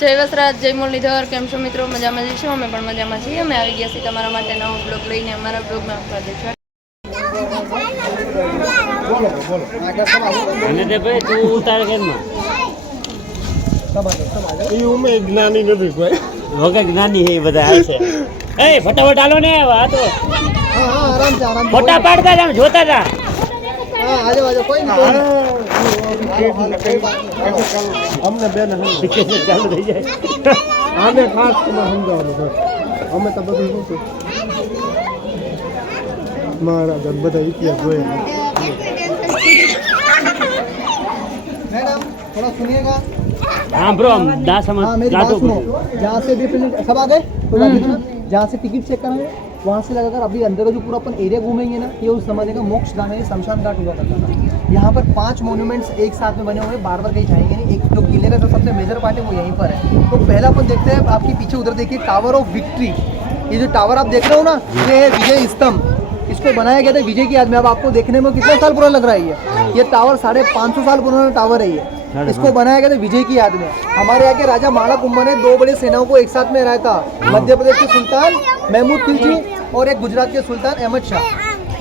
જય વસરાજ, જય મુરલીધર. કેમ છો મિત્રો? મજામાં જઈશું. અમે પણ મજામાં છીએ. અમે આવી ગયા છીએ તમારા માટે નવો બ્લોગ લઈને. અમારા બ્લોગમાં આપવા દેજો. અને તે ભાઈ તું ઉતાર ઘરમાં એ ઉમે જ્ઞાની નથી કોઈ વગર જ્ઞાની હે બધા આવશે. એ ફટાફટ હાલો ને આ તો હા આરામ છે આરામ ફોટા પાડતા હતા જોતા હતા. હા આજે કોઈ નહીં અમને બેન ચાલુ થઈ જાય. આને ખાસ તમે સમજાવવાનું બસ અમે તો બધું શું છે મારા ઘર બધા ઇતિહાસ જોયેલા. मैडम थोड़ा सुनिएगा. हाँ ब्रो हम 10 हम हाँ मेरी बात सुनो. जहाँ से भी सब आ गए जहाँ से टिकट चेक कराएंगे वहाँ से लगाकर अभी अंदर का जो पूरा अपन एरिया घूमेंगे ना ये उस जमाने का मोक्ष धाम है, शमशान घाट हुआ करता था. यहाँ पर 5 मॉन्यूमेंट्स एक साथ में बने हुए, बार बार कहीं जाएंगे नहीं. एक जो किले का जो सबसे मेजर पार्ट है वो यहीं पर है. तो पहला अपन देखते हैं आपके पीछे उधर देखिए टावर ऑफ विक्ट्री. ये जो टावर आप देख रहे हो ना ये है विजय स्तंभ. इसको बनाया गया था विजय की याद में. अब आपको देखने में कितना साल पुराना लग रहा है ये टावर 550 साल पुराना टावर है ये. इसको बनाया गया था विजय की याद में. हमारे यहाँ के राजा माणा कुंभा ने 2 बड़े सेनाओं को एक साथ में हराया था. मध्य प्रदेश के सुल्तान महमूद खिलजी और एक गुजरात के सुल्तान अहमद शाह.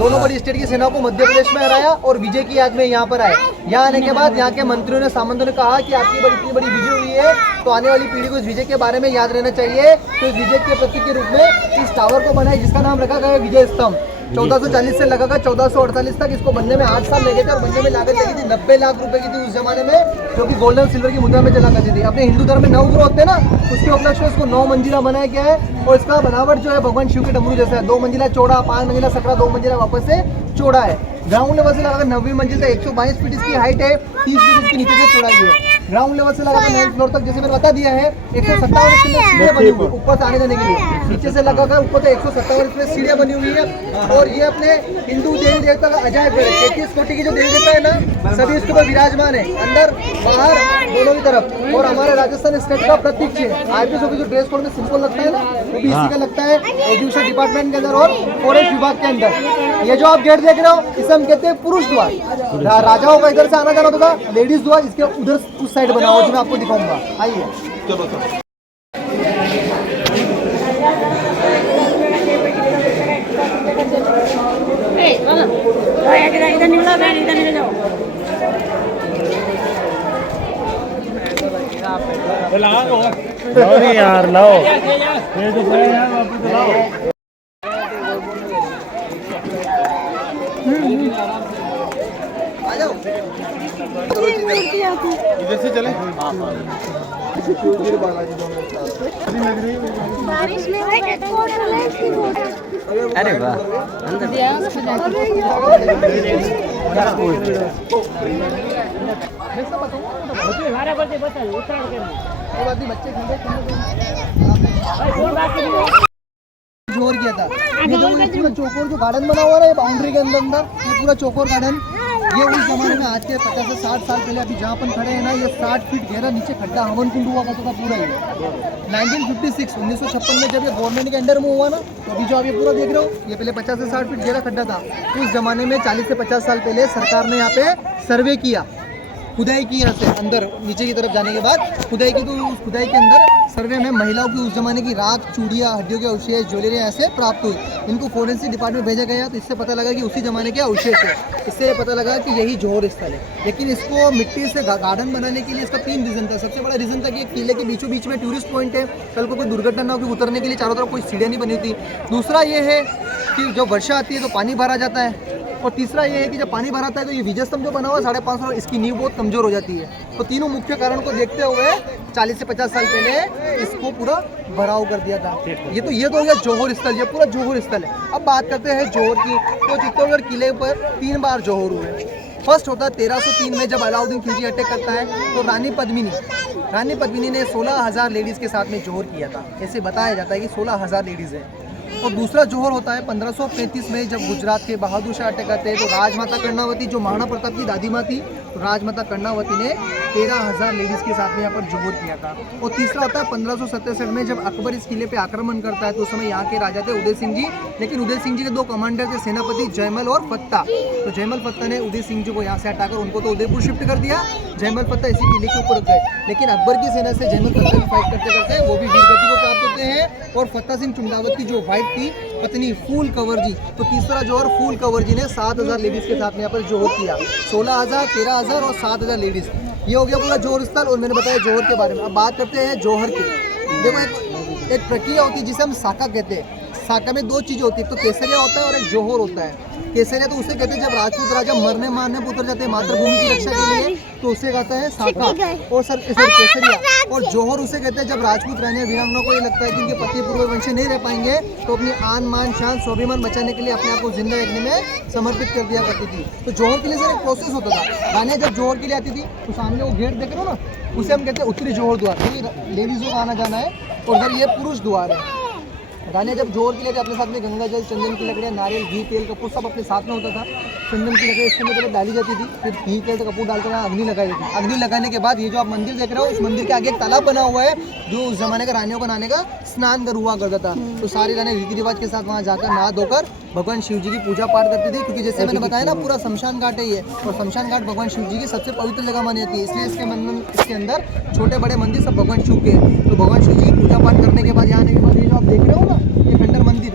दोनों बड़ी स्टेट की सेनाओं को मध्य प्रदेश में हराया और विजय की याद में यहाँ पर आए. यहाँ आने के बाद यहाँ के मंत्रियों ने सामंतों ने कहा कि आपकी इतनी बड़ी विजय हुई है तो आने वाली पीढ़ी को इस विजय के बारे में याद रहना चाहिए. तो इस विजय के प्रतीक के रूप में इस टावर को बनाया जिसका नाम रखा गया विजय स्तंभ. 1440 से लगाकर 1448 तक इसको बनने में 8 साल लगे थे और बनने में लागत लगी थी 90 लाख रुपए की थी उस जमाने में, जो कि गोल्डन सिल्वर की मुद्रा में चला करती थी. अपने हिंदू धर्म में 9 ग्रह होते हैं ना, उसके उपलक्ष्य में इसको 9 मंजिला बनाया गया है. और इसका बनावट जो है भगवान शिव के डमरू जैसा है. 2 मंजिला चौड़ा, 5 मंजिला सकरा, 2 मंजिला वापस से चौड़ा है. ग्राउंड लेवल से लगाकर 90वीं मंजिल तक 122 फीट इसकी हाइट है, 30 फीट इसकी नीचे से चौड़ाई है. ग्राउंड लेवल से लगाकर 9th फ्लोर तक जैसे मैंने बता दिया है 157 सीढ़ियां बनी हुई ऊपर से आने जाने के लिए. नीचे से लगाकर ऊपर तक 157 सीढ़ियां बनी हुई है. और ये अपने हिंदू देवी देवता का अजायब है. 33 कोटि की जो देवी देवता है ना सभी इसके ऊपर विराजमान है, अंदर बाहर दोनों की तरफ. और हमारे राजस्थान स्टेट का प्रतीक है. आईपीएस ऑफिसर जो ड्रेस कोड में सिंपल लगता है ना वो भी इसी का लगता है. एजुकेशन डिपार्टमेंट के अंदर और फॉरेस्ट विभाग के अंदर. ये जो आप गेट देख रहे हो इसे हम कहते हैं पुरुष द्वार. राजाओं का इधर से आना जाना होता था. लेडीज द्वार इसके उधर उस साइड बना हुआ जो मैं आपको दिखाऊंगा. आइए चलो चलो. इधर निकलो, इधर निकल जाओ. लो यार लो ये तो है यार वापस लाओ. आ जाओ इधर से चले. अरे वाह जोर किया था. ये जो पूरा चौकोर जो गार्डन बना हुआ है बाउंड्री के अंदर ये पूरा चौकोर गार्डन ये उस जमाने में आज के 50 से 60 साल पहले अभी जहाँ अपन खड़े हैं ना ये 60 फीट गहरा नीचे खड्डा हवन कुंड हुआ करता था पूरा. ये 1956 1956 में जब ये गवर्नमेंट के अंडर में हुआ ना तो अभी जो आप ये पूरा देख रहे हो ये पहले 50 से 60 फीट गहरा खड्डा था. उस जमाने में 40 से 50 साल पहले सरकार ने यहाँ पे सर्वे किया, खुदाई की. यहाँ से अंदर नीचे की तरफ जाने के बाद खुदाई की. तो उस खुदाई के अंदर सर्वे में महिलाओं की उस जमाने की राख, चूड़ियाँ, हड्डियों के अवशेष, ज्वेलरी ऐसे प्राप्त हुई. इनको फोरेंसिक डिपार्टमेंट भेजा गया तो इससे पता लगा कि उसी जमाने के अवशेष है. इससे पता लगा कि यही जौहर स्थल है. लेकिन इसको मिट्टी से गार्डन बनाने के लिए इसका 3 रीज़न था. सबसे बड़ा रीज़न था कि किले के बीचों बीच में टूरिस्ट पॉइंट है, कल को कोई दुर्घटना ना हो कि उतरने के लिए चारों तरफ कोई सीढ़ियाँ नहीं बनी होती. दूसरा ये है कि जब वर्षा आती है तो पानी भरा जाता है. और तीसरा ये है कि जब पानी भराता है तो ये विजय स्तंभ जो बना हुआ है 550 इसकी नींव बहुत कमजोर हो जाती है. तो तीनों मुख्य कारण को देखते हुए 40 से 50 साल पहले इसको पूरा भराव कर दिया था. ये तो हो गया जौहर स्थल. ये पूरा जौहर स्थल है. अब बात करते हैं जौहर की. तो चित्तौड़गढ़ किले पर 3 बार जौहर हुए. फर्स्ट होता है 1303 में जब अलाउद्दीन खिलजी अटैक करता है तो रानी पद्मिनी ने 16,000 लेडीज़ के साथ में जौहर किया था. ऐसे बताया जाता है कि 16,000 लेडीज़ हैं. और दूसरा जौहर होता है 1535 में जब गुजरात के बहादुर शाह अटैक करते हैं तो राजमाता कर्णावती जो महाराणा प्रताप की दादी माँ थी तो राजमाता कर्णावती ने 13,000 लेडीज के साथ में यहाँ पर जोहर किया था। और तीसरा होता है 1567 में जब अकबर इस किले पे आक्रमण करता है तो उस समय यहाँ के राजा थे उदय सिंह जी, लेकिन उदय सिंह जी के 2 कमांडर थे सेनापति जयमल और फत्ता। तो जयमल फत्ता ने उदय सिंह जी को यहाँ से हटाकर उनको तो उदयपुर शिफ्ट कर दिया, जयमल फत्ता इसी किले के ऊपर गए। लेकिन अकबर की सेना से जयमल फत्ता की फाइट करते करते वो भी वीरगति को प्राप्त होते हैं। और फत्ता सिंह चुंडावत की जो वाइफ थी पत्नी फूल कंवर जी, तो तीसरा जोहर फूल कंवर जी ने 7,000 लेडीज के साथ में यहाँ पर जोहर किया। 16,000, 13,000 और 7,000 लेडीज, ये हो गया पूरा जोहर स्थल। और मैंने बताया जोहर के बारे में। अब बात करते हैं जोहर की। देखो एक प्रक्रिया होती है जिसे हम साका कहते हैं। साका में 2 चीज़ें होती है, तो केसरिया होता है और एक जोहर होता है। केसरिया तो उसे कहते हैं जब राजपूत राजा मरने मारने पर उतर जाते हैं मातृभूमि की रक्षा के लिए, तो उसे कहता है साका। और सर केसरिया। और जोहर उसे कहते हैं जब राजपूत रानी वीरांगना को ये लगता है कि उनके पति पूर्ववंशी नहीं रह पाएंगे तो अपनी आन मान शान स्वाभिमान बचाने के लिए अपने आप को जिंदा रखने में समर्पित कर दिया करती थी। तो जोहर के लिए सर एक प्रोसेस होता था। रानियाँ जब जोहर के लिए आती थी तो सामने वो गेट देख रहे हो ना, उसे हम कहते हैं उत्तरी जोहर द्वार, क्योंकि लेडीज़ों का आना जाना है। और इधर ये पुरुष द्वार है। रानियाँ जब जोहर के लिए अपने साथ में गंगा जल, चंदन की लकड़ियाँ, नारियल, घी, तेल, कपूर सब अपने साथ में होता था। चंदन की लकड़ी इसके अंदर पहले डाली जाती थी, फिर घी, तेल, कपूर डालकर वहाँ अग्नि लगाई जाती थी। अग्नि लगाने के बाद ये जो आप मंदिर देख रहे हो, उस मंदिर के आगे एक तालाब बना हुआ है जो उस जमाने का रानियों का नहाने का स्नान कर हुआ करता था। तो सारी रानियाँ रीति रिवाज के साथ वहाँ जाकर नहा धोकर भगवान शिव जी की पूजा पाठ करती थी, क्योंकि जैसे मैंने बताया ना पूरा शमशान घाट है ये, और शमशान घाट भगवान शिव जी की सबसे पवित्र जगह मानी जाती है। इसलिए इसके अंदर छोटे बड़े मंदिर सब भगवान शिव के हैं। तो भगवान शिव जी की पूजा पाठ करने के बाद यहाँ आने के बाद ये जो आप देख रहे हो ना, ये खंडर मंदिर,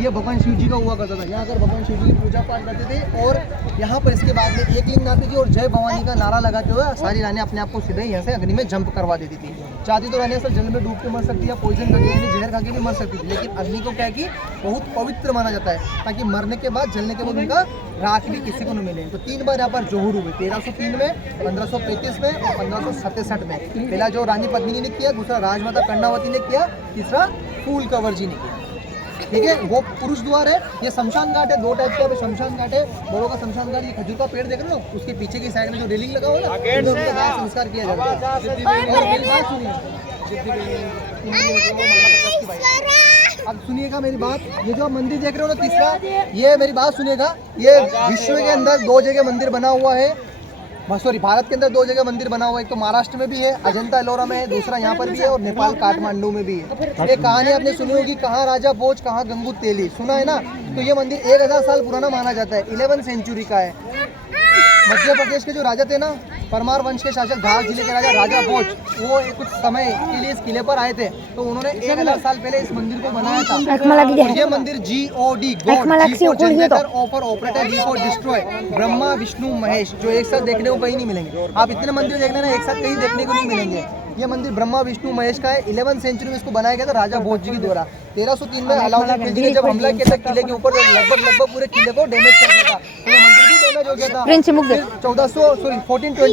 ये भगवान शिव जी का हुआ करता था। यहाँ कर भगवान शिव जी की पूजा पाठ करते थे। और यहाँ पर इसके बाद में एक लिंग आती थी और जय भवानी का नारा लगाते हुए सारी रानियाँ अपने आप को सीधे यहाँ से अग्नि में जंप करवा देती थी। चाहती तो रानियाँ सर जल में डूब के मर सकती है, पॉइजन खा के यानी जहर खा के भी मर सकती थी, लेकिन अग्नि को क्या है कि बहुत पवित्र माना जाता है, ताकि मरने के बाद जलने के बाद उनका राख भी किसी को न मिले। तो 3 बार यहाँ पर जोहर हुए, 1303 में, 1535 में और 1567 में। पहला जो रानी पद्मिनी ने किया, दूसरा राजमाता कर्णावती ने किया, तीसरा फूल कंवर जी ने किया। ठीक है, वो पुरुष द्वार है। ये शमशान घाट है, 2 टाइप का शमशान घाट है। बड़ों का शमशान घाट, ये खजूर का पेड़ देख रहे हो, उसके पीछे की साइड में जो रेलिंग लगा हुआ है ना, उनका दाह संस्कार किया जाता है। और मेरी बात सुनिए, अब सुनिएगा मेरी बात। ये जो आप मंदिर देख रहे हो ना तीसरा, ये मेरी बात सुनिएगा, ये विश्व के अंदर 2 जगह मंदिर बना हुआ है। सॉरी, भारत के अंदर 2 जगह मंदिर बना हुआ है। एक तो महाराष्ट्र में भी है, अजंता एलोरा में है, दूसरा यहाँ पर भी है, और नेपाल काठमांडू में भी है। एक कहानी आपने सुनी होगी, कहाँ राजा भोज कहाँ गंगू तेली, सुना है ना। तो ये मंदिर 1000 साल पुराना माना जाता है, 11th सेंचुरी का है। मध्य प्रदेश के जो राजा थे ना, परमार वंश के शासक धार जिले के राजा भोज, वो कुछ समय के लिए इस किले पर आए थे, तो उन्होंने 1000 साल पहले इस मंदिर को बनाया था। ये मंदिर GOD operator, D for destroy, Brahma Vishnu Mahesh, जो एक साथ देखने को कहीं नहीं मिलेंगे। आप इतने मंदिर देखने ना एक साथ कहीं देखने को नहीं मिलेंगे। ये मंदिर ब्रह्मा विष्णु महेश का है। 11th सेंचुरी में इसको बनाया गया था राजा भोज जी के द्वारा। 1303 में अलाउद्दीन खिलजी ने जब हमला किया था किले के ऊपर, लगभग पूरे किले को डैमेज कर दिया था, तो ये मंदिर भी डैमेज हो गया था।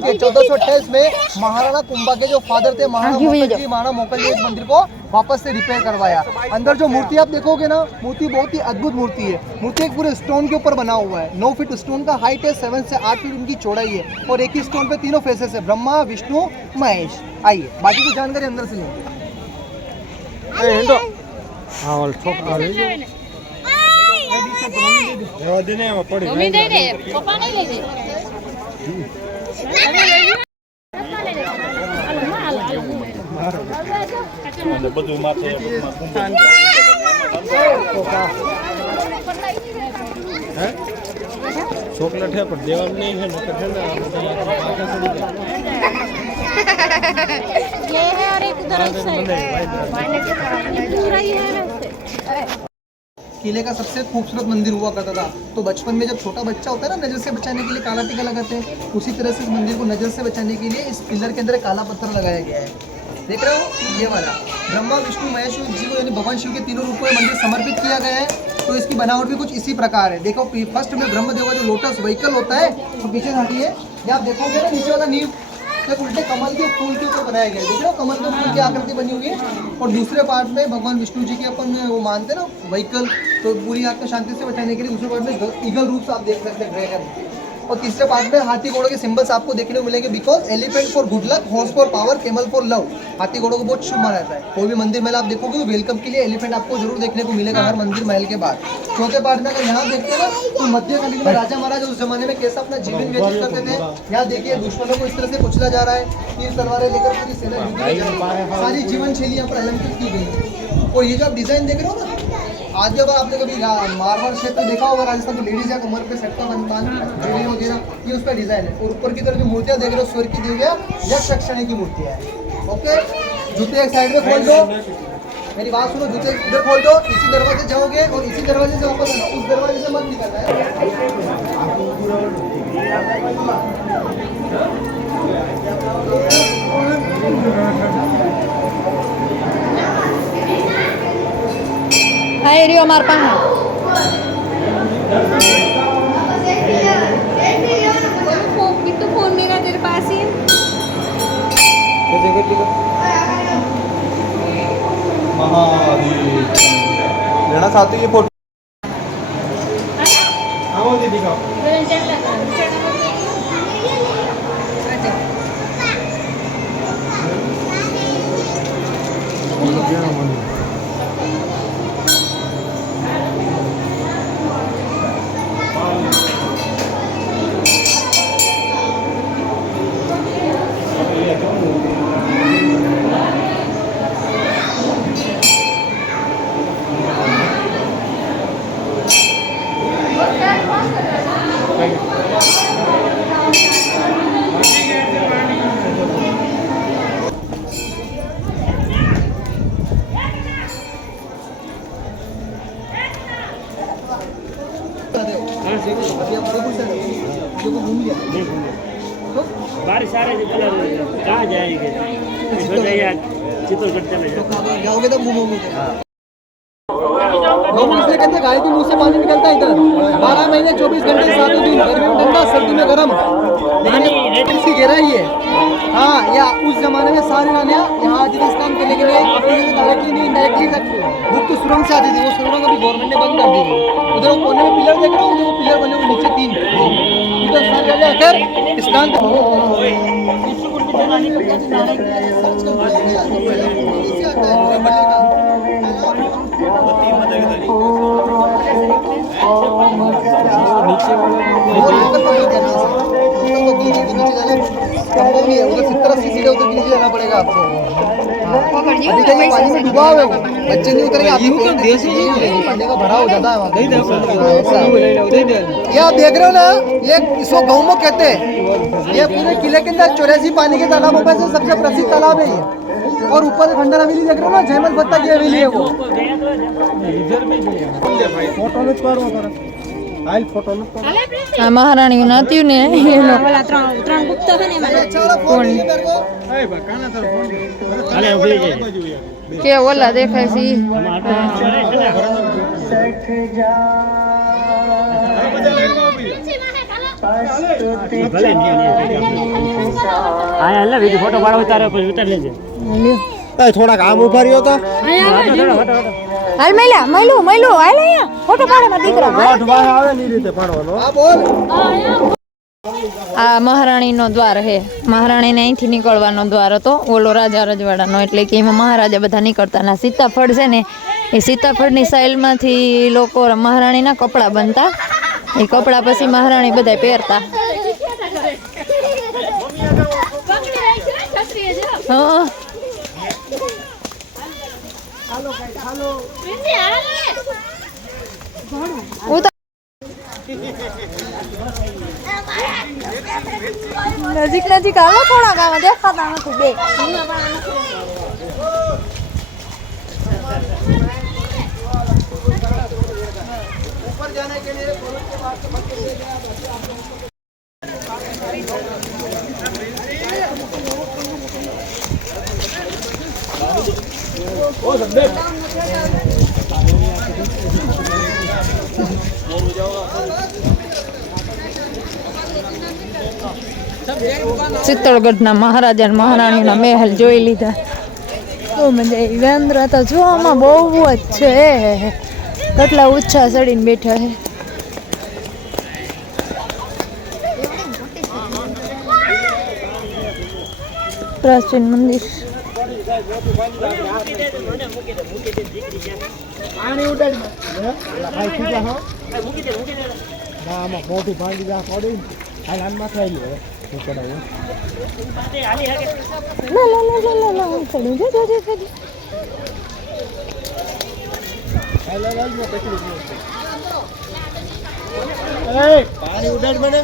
1428 में महाराणा कुंभा के जो फादर थे महाराणा मोकल जी इस मंदिर को वापस से रिपेयर करवाया। अंदर जो मूर्ति आप देखोगे ना, मूर्ति बहुत ही अद्भुत मूर्ति है। मूर्ति एक पूरे स्टोन के ऊपर बना हुआ है। 9 फीट स्टोन का हाइट है, 7 से 8 फीट इनकी चौड़ाई है, और एक ही स्टोन पे 3 फेसेस है, ब्रह्मा विष्णु महेश। आइए बाकी की जानकारी अंदर से लेंगे। ચોકલેટ है पर देवा नहीं है, नकर है ना ये है और एक उधर से किले का सबसे खूबसूरत मंदिर हुआ करता था। तो बचपन में जब छोटा बच्चा होता है ना, नजर से बचाने के लिए काला टीका लगाते हैं, उसी तरह से इस मंदिर को नजर से बचाने के लिए इस पिलर के अंदर एक काला पत्थर लगाया गया है। देख रहे हो, ये वाला ब्रह्मा विष्णु महेश जी को यानी भगवान शिव के 3 रूपों में मंदिर समर्पित किया गया है। तो इसकी बनावट भी कुछ इसी प्रकार है। देखो फर्स्ट में ब्रह्मदेव का जो लोटस व्हीकल होता है, तो पीछे हटिए, ये आप देखोगे ना नीचे वाला नींव एक उल्टे कमल के फूल के ऊपर बनाया गया है। देख रहे हो कमल के फूल की आकृति बनी हुई है। और दूसरे पार्ट में भगवान विष्णु जी के अपन वो मानते हैं ना व्हीकल, तो पूरी आग को शांति से बचाने के लिए दूसरे पार्ट में ईगल रूप से आप देख सकते हैं ड्रैगन। और तीसरे पार्ट में हाथी घोड़ों के सिंबल्स आपको देखने को मिलेंगे, because elephant for good luck, horse for power, camel for love. हाथी घोड़ों को बहुत शुभ माना जाता है। कोई भी मंदिर महल आप देखोगे तो वेलकम के लिए एलिफेंट आपको जरूर देखने को मिलेगा हर मंदिर महल के बाद। चौथे पार्ट में अगर यहाँ देखते हैं ना तो मध्यकालीन में राजा महाराज उस जमाने में कैसा अपना जीवन व्यतीत करते थे। यहाँ देखिए दुश्मनों को इस तरह से कुचला जा रहा है, तीर तलवारें लेकर पूरी सेना युद्ध में जा रही है। सारी जीवन शैली यहाँ पर अलंकृत की गई है। और ये जो आप डिजाइन देख रहे हो ना, आज जब आपने कभी मारवाड़ क्षेत्र देखा होगा राजस्थान, तो लेडीज या कमर पे सट्टा बनपान ज्वेलरी वगैरह, ये उसका डिजाइन है। और ऊपर की तरफ जो मूर्तियां देख रहे हो स्वर्ग की देवियां, यक्ष रक्षणी की मूर्तियां हैं। ओके, जूते एक साइड में खोल दो, मेरी बात सुनो, जूते इधर खोल दो, इसी दरवाजे जाओगे और इसी दरवाजे से वापस आना, उस दरवाजे से मत निकलना है। हाय रियो हमारे पास तो फोन मेरा तेरे पास ही है। लेना चाहते ये फोटो बारिश आ रही है, कहाँ जाएंगे? चित्तौड़गढ़ चले जाओ, जाओगे तब घूमोगे। लोग इसलिए कहते हैं गाय के मुंह से पानी निकलता है इधर। 12 महीने 24 घंटे 7 दिन, गर्मी में ठंडा, सर्दी में गर्म, लेकिन इसकी गहराई है। हाँ, या उस जमाने में सारी रानियाँ यहाँ जिस काम करने के लिए डायरेक्टली नहीं इनडायरेक्टली गुप्त सुरंग से आती थी। वो सुरंग अभी गवर्नमेंट ने बंद कर दी है। उधर वो कोने में पिलर देख रहा हूँ, वो पिलर बने हुए नीचे 3 इधर स्नान आकर स्नान नीचे जाना पड़ेगा आपको। पानी में डूबा हुआ है, बच्चे नहीं उतरेंगे, आपको पानी का भरा हो जाता है वहाँ। ये आप देख रहे हो ना, ये इसको गौमुख कहते हैं। ये पूरे किले के अंदर 84 पानी के तालाबों में से सबसे प्रसिद्ध तालाब है ये। और ऊपर खंडर हवेली देख रहे हो ना, जयमल भत्ता की हवेली है वो। महाराणी नाती ने के ओला देखाय सी आया ले वीडियो फोटो पाड़ो उतारे पर उतार लेजे थोड़ा काम ऊपर ही होता हाल मैला मैलो मैलो हाल અહીંયા ફોટો પાડે માં દીકરા આવે ની રીતે પાડવાનો હા બોલ। આ મહારાણીનો દ્વાર હે, મહારાણીને અહીંથી નીકળવાનો દ્વાર હતો, ઓલો રાજા રજવાડાનો, એટલે કે એમાં મહારાજા બધા નીકળતા. ના સીતાફળ છે ને, એ સીતાફળની સાઇલમાંથી લોકો મહારાણીના કપડાં બનતા. એ કપડાં પછી મહારાણી બધા પહેરતા. હા નજીક નજીક આવો, થોડા ગાવા દેખાતા નથી બે. ऊपर जाने के लिए ચિત્તોડગઢના મહારાજા અને મહારાણીના મહેલ જોઈ લીધા. બહુ મજા આવી. વેન્દ્ર તો જોવામાં બહુ જ છે, કેટલા ઊંચા ચડીને બેઠા છે. પ્રાચીન મંદિર. પાણી ઉડાડ ભાઈ ખીજા હો ના આમાં મોટી ભાંડી જા પડી હાલ આનમાં થઈ લે હું કરાવું લા લા લા લા લા લા ચડી જો જો જો જો. હાલ હાલ મે પકડી ગયો એ પાણી ઉડાડ મને